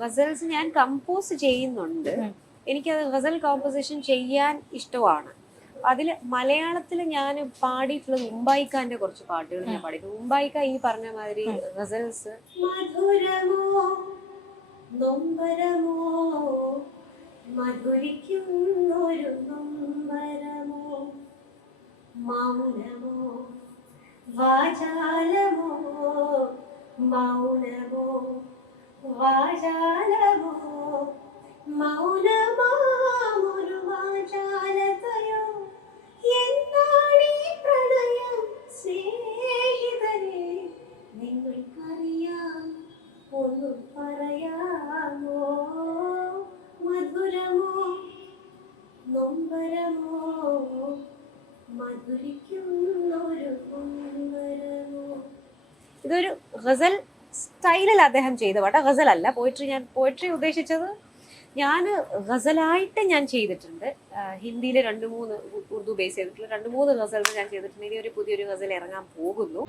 Gazelles ഞാൻ compose ചെയ്യുന്നുണ്ട്. എനിക്കത് ഗസൽ കോമ്പോസിഷൻ ചെയ്യാൻ ഇഷ്ടമാണ്. അതിൽ മലയാളത്തിൽ ഞാൻ പാടിയിട്ടുള്ളത് ഉമ്പായിക്കാന്റെ കുറച്ച് പാട്ടുകൾ ഞാൻ പാടിയിട്ടുണ്ട്. ഉമ്പായിക്ക ഈ പറഞ്ഞ മാതിരി ഗസൽസ് മധുരമോ നൊമ്പരമോ മധുരിക്കുന്നൊരു നൊമ്പരമോ മൗനമോ വാചാലമോ മൗനമോ വാചാലമോ മൗനമാമൊരു വാചാലതയോ എന്നാണീ പ്രണയം സ്നേഹിതരെ നിങ്ങൾക്കറിയാം ഒന്ന് പറയാമോ മധുരമോ നൊമ്പരമോ മധുരിക്കുന്നൊരു നൊമ്പരമോ. ഇതൊരു ഗസൽ സ്റ്റൈലിൽ അദ്ദേഹം ചെയ്ത പാട്ട്. ഗസൽ അല്ല, പോയിട്രി ഉദ്ദേശിച്ചത് ഞാൻ ഗസലായിട്ട് ഞാൻ ചെയ്തിട്ടുണ്ട്. ഹിന്ദിയിൽ 2-3 ഉറുദു ബേസ് ചെയ്തിട്ടുള്ള 2-3 ഗസൽസ് ഞാൻ ചെയ്തിട്ടുണ്ട്. ഇനി ഒരു പുതിയൊരു ഗസൽ ഇറങ്ങാൻ പോകുന്നു.